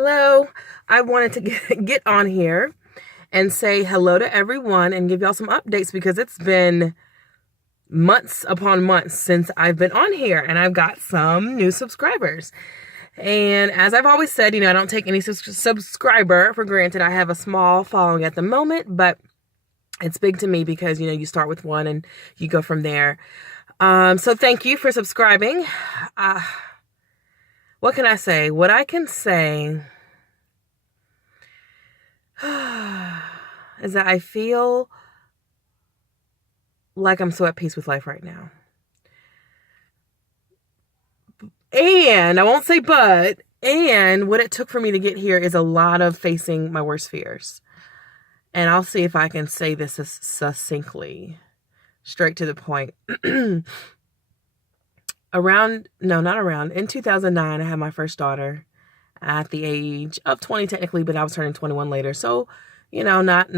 Hello, I wanted to get on here and say hello to everyone and give y'all some updates because it's been months upon months since I've been on here and I've got some new subscribers. And as I've always said, I don't take any subscriber for granted. I have a small following at the moment, but it's big to me because, you start with one and you go from there. So thank you for subscribing. What can I say? What I can say is that I feel like I'm so at peace with life right now. And I won't say but, and what it took for me to get here is a lot of facing my worst fears. And I'll see if I can say this succinctly, straight to the point. In 2009, I had my first daughter at the age of 20 technically, but I was turning 21 later. So, not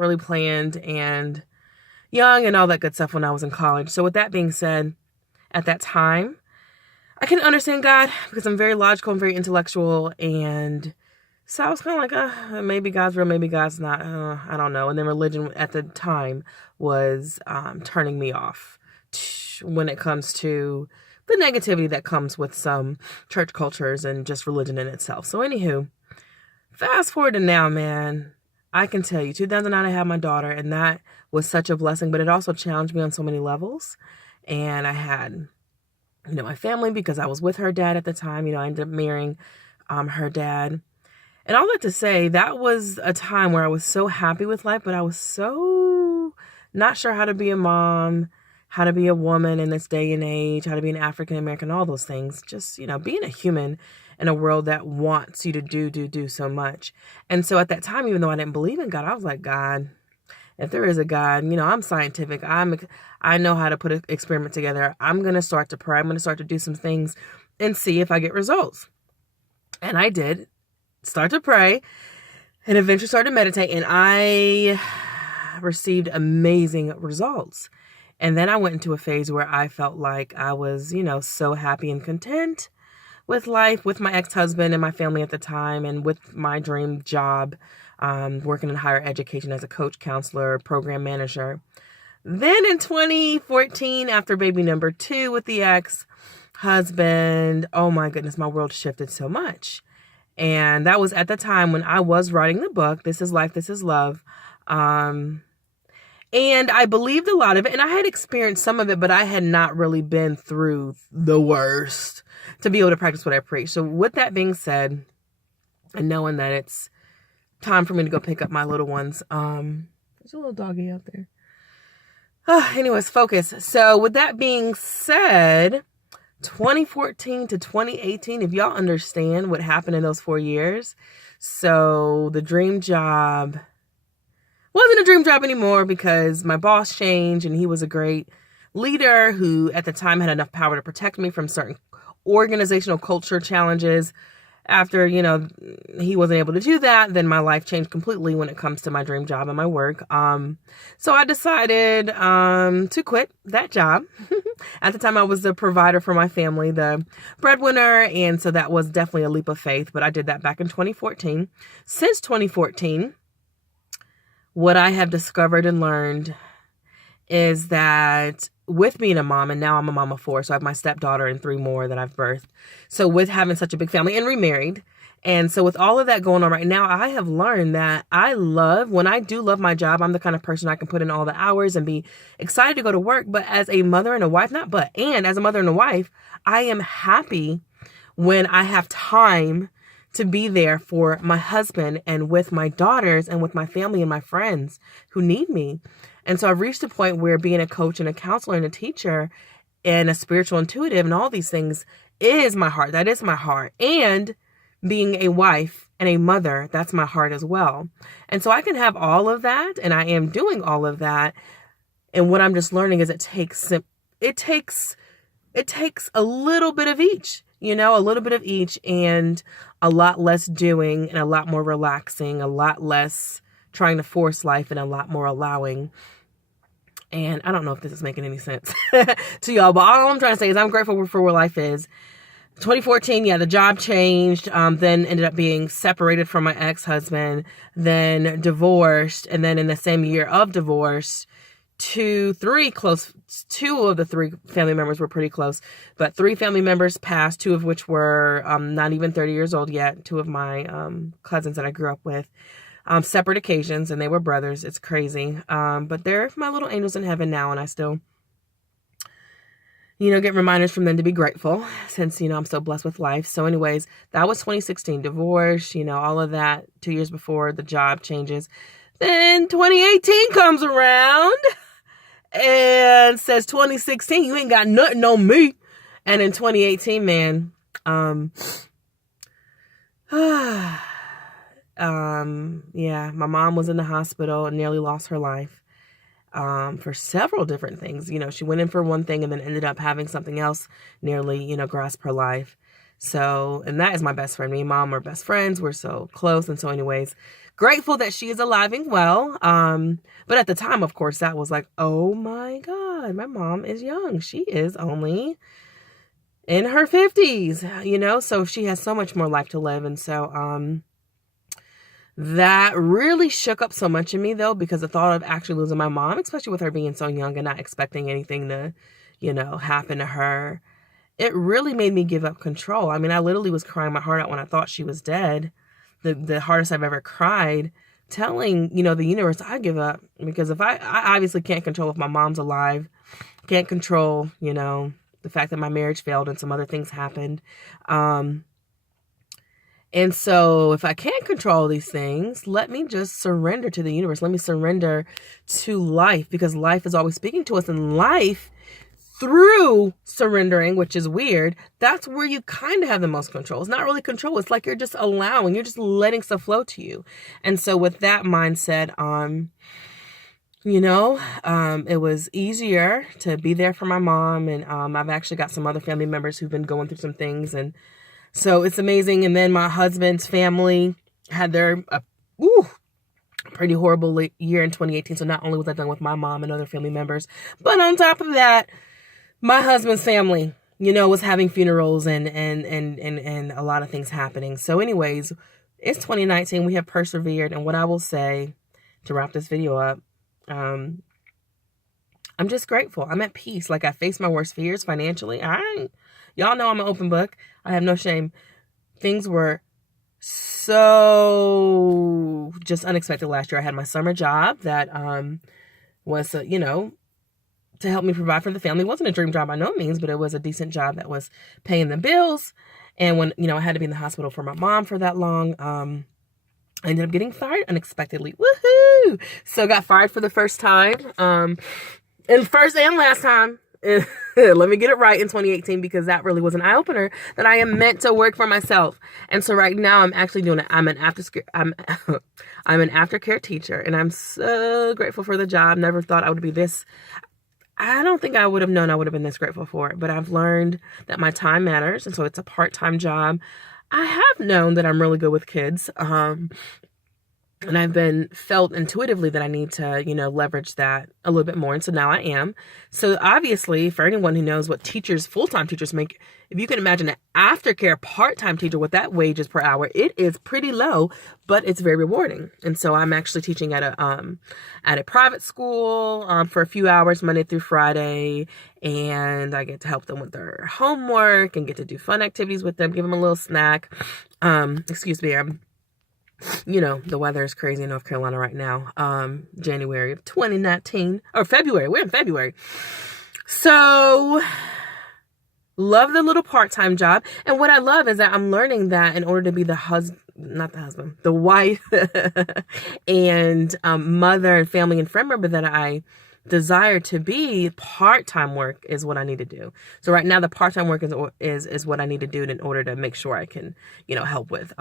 really planned and young and all that good stuff when I was in college. So with that being said, at that time, I can understand God because I'm very logical and very intellectual. And so I was kind of like, maybe God's real, maybe God's not. I don't know. And then religion at the time was turning me off when it comes to the negativity that comes with some church cultures and just religion in itself. So anywho, fast forward to now, man, I can tell you, 2009, I had my daughter, and that was such a blessing, but it also challenged me on so many levels. And I had, my family because I was with her dad at the time. I ended up marrying her dad. And all that to say, that was a time where I was so happy with life, but I was so not sure how to be a mom, how to be a woman in this day and age, how to be an African American, all those things. Just, being a human in a world that wants you to do so much. And so at that time, even though I didn't believe in God, I was like, God, if there is a God, I'm scientific. I know how to put an experiment together. I'm going to start to pray. I'm going to start to do some things and see if I get results. And I did start to pray and eventually started to meditate, and I received amazing results. And then I went into a phase where I felt like I was, so happy and content with life, with my ex-husband and my family at the time, and with my dream job, working in higher education as a coach, counselor, program manager. Then in 2014, after baby number 2 with the ex-husband, oh my goodness, my world shifted so much. And that was at the time when I was writing the book, This is Life, This is Love. And I believed a lot of it, and I had experienced some of it, but I had not really been through the worst to be able to practice what I preach. So with that being said, and knowing that it's time for me to go pick up my little ones, there's a little doggy out there. Anyways, focus. So with that being said, 2014 to 2018, if y'all understand what happened in those 4 years, so the dream job wasn't a dream job anymore because my boss changed, and he was a great leader who at the time had enough power to protect me from certain organizational culture challenges. After, he wasn't able to do that, then my life changed completely when it comes to my dream job and my work. So I decided to quit that job. At the time, I was the provider for my family, the breadwinner, and so that was definitely a leap of faith, but I did that back in 2014. Since 2014, what I have discovered and learned is that with being a mom, and now I'm a mom of 4, so I have my stepdaughter and 3 more that I've birthed. So with having such a big family and remarried, and so with all of that going on right now, I have learned that when I do love my job, I'm the kind of person I can put in all the hours and be excited to go to work. But as a mother and a wife, as a mother and a wife, I am happy when I have time to be there for my husband and with my daughters and with my family and my friends who need me. And so I've reached a point where being a coach and a counselor and a teacher and a spiritual intuitive and all these things is my heart. That is my heart. And being a wife and a mother, that's my heart as well. And so I can have all of that, and I am doing all of that. And what I'm just learning is it takes a little bit of each. A little bit of each, and a lot less doing and a lot more relaxing, a lot less trying to force life and a lot more allowing. And I don't know if this is making any sense to y'all, but all I'm trying to say is I'm grateful for where life is. 2014, yeah, the job changed, then ended up being separated from my ex-husband, then divorced, and then in the same year of divorce, two of the three family members were pretty close, but three family members passed, two of which were not even 30 years old yet, two of my cousins that I grew up with, separate occasions, and they were brothers. It's crazy, but they're my little angels in heaven now, and I still get reminders from them to be grateful since, I'm so blessed with life. So anyways, that was 2016, divorce, all of that, 2 years before the job changes. Then 2018 comes around and says, 2016, you ain't got nothing on me. And in 2018, man, yeah, my mom was in the hospital and nearly lost her life. For several different things. She went in for one thing and then ended up having something else nearly, grasp her life. So, and that is my best friend. Me and mom are best friends. We're so close. And so anyways, grateful that she is alive and well. But at the time, of course, that was like, oh my God, my mom is young. She is only in her 50s, so she has so much more life to live. And so, that really shook up so much in me, though, because the thought of actually losing my mom, especially with her being so young and not expecting anything to, happen to her, it really made me give up control. I mean, I literally was crying my heart out when I thought she was dead. The hardest I've ever cried, telling, the universe, I give up. Because if I obviously can't control if my mom's alive, can't control, the fact that my marriage failed and some other things happened. And so if I can't control these things, let me just surrender to the universe. Let me surrender to life, because life is always speaking to us, and life through surrendering, which is weird, that's where you kind of have the most control. It's not really control. It's like you're just allowing, you're just letting stuff flow to you. And so with that mindset, it was easier to be there for my mom. And I've actually got some other family members who've been going through some things, and so it's amazing. And then my husband's family had their pretty horrible year in 2018. So not only was I done with my mom and other family members, but on top of that, my husband's family, was having funerals and a lot of things happening. So anyways, it's 2019. We have persevered. And what I will say to wrap this video up, I'm just grateful. I'm at peace. Like, I faced my worst fears financially. Y'all know I'm an open book. I have no shame. Things were so just unexpected last year. I had my summer job that was, to help me provide for the family. It wasn't a dream job by no means, but it was a decent job that was paying the bills. And when, I had to be in the hospital for my mom for that long, I ended up getting fired unexpectedly. Woohoo! So got fired for the first time. And first and last time. Let me get it right in 2018, because that really was an eye-opener that I am meant to work for myself. And so right now I'm actually doing it. I'm an aftercare teacher, and I'm so grateful for the job. Never thought I would be this. I don't think I would have known I would have been this grateful for it, but I've learned that my time matters. And so it's a part-time job. I have known that I'm really good with kids. And I've felt intuitively that I need to, leverage that a little bit more. And so now I am. So obviously, for anyone who knows what full-time teachers make, if you can imagine an aftercare part-time teacher, what that wage is per hour, it is pretty low, but it's very rewarding. And so I'm actually teaching at a private school for a few hours, Monday through Friday. And I get to help them with their homework and get to do fun activities with them, give them a little snack. Excuse me, the weather is crazy in North Carolina right now. January of 2019, or February. We're in February. So love the little part-time job. And what I love is that I'm learning that in order to be the wife and mother and family and friend member that I desire to be, part-time work is what I need to do. So right now the part-time work is what I need to do in order to make sure I can, help with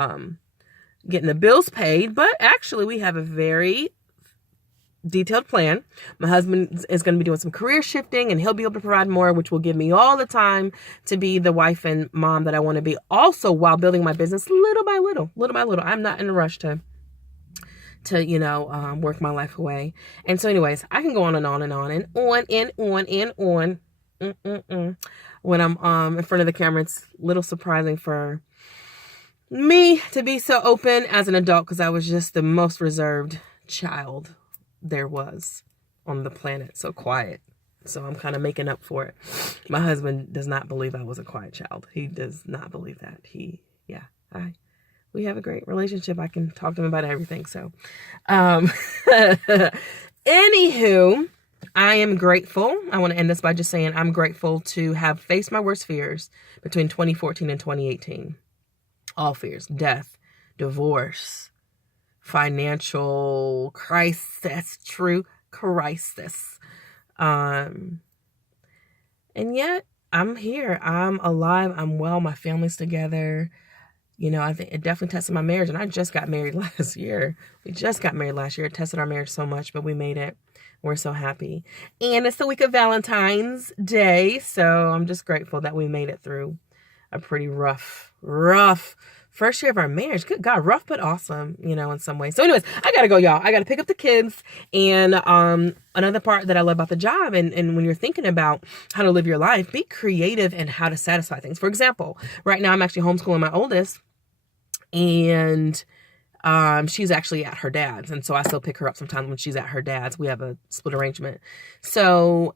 getting the bills paid. But actually we have a very detailed plan. My husband is going to be doing some career shifting, and he'll be able to provide more, which will give me all the time to be the wife and mom that I want to be, also while building my business little by little. I'm not in a rush to work my life away. And so anyways, I can go on and on and on and on and on and on. When I'm in front of the camera, it's a little surprising for me to be so open as an adult because I was just the most reserved child there was on the planet. So quiet. So I'm kind of making up for it. My husband does not believe I was a quiet child. He does not believe that. We have a great relationship. I can talk to him about everything. So, anywho, I am grateful. I want to end this by just saying I'm grateful to have faced my worst fears between 2014 and 2018. All fears: death, divorce, financial crisis, true crisis. And yet I'm here. I'm alive. I'm well. My family's together. You know, I think it definitely tested my marriage. And I just got married last year. We just got married last year. It tested our marriage so much, but we made it. We're so happy. And it's the week of Valentine's Day. So I'm just grateful that we made it through a pretty rough first year of our marriage. Good God, rough but awesome, you know, in some ways. So anyways, I gotta go, y'all. I gotta pick up the kids. And another part that I love about the job, and when you're thinking about how to live your life, be creative in how to satisfy things. For example, right now I'm actually homeschooling my oldest, and she's actually at her dad's. And so I still pick her up sometimes when she's at her dad's. We have a split arrangement. So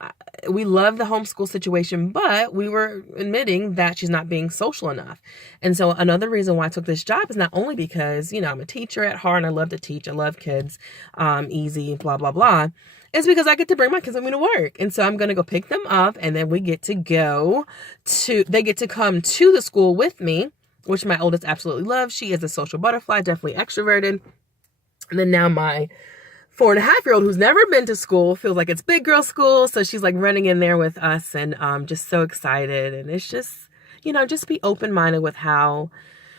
we love the homeschool situation, but we were admitting that she's not being social enough. And so another reason why I took this job is not only because, you know, I'm a teacher at heart and I love to teach. I love kids, easy, blah, blah, blah. It's because I get to bring my kids with me to work. And so I'm going to go pick them up, and then they get to come to the school with me, which my oldest absolutely loves. She is a social butterfly, definitely extroverted. And then now my 4.5-year-old, who's never been to school, feels like it's big girl school. So she's like running in there with us, and just so excited. And it's just, you know, just be open-minded with how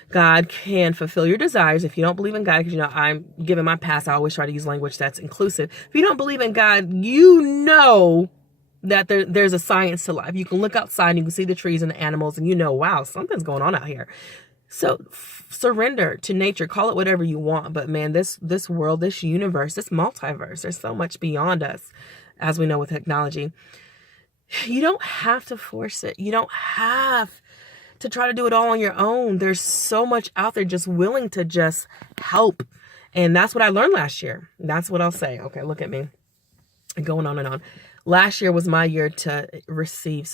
God can fulfill your desires. If you don't believe in God, because, you know, I'm given my past, I always try to use language that's inclusive. If you don't believe in God, you know that there's a science to life. You can look outside and you can see the trees and the animals, and you know, wow, something's going on out here. So surrender to nature, call it whatever you want. But man, this world, this universe, this multiverse, there's so much beyond us, as we know with technology. You don't have to force it. You don't have to try to do it all on your own. There's so much out there just willing to just help. And that's what I learned last year. That's what I'll say. Okay, look at me going on and on. Last year was my year to receive so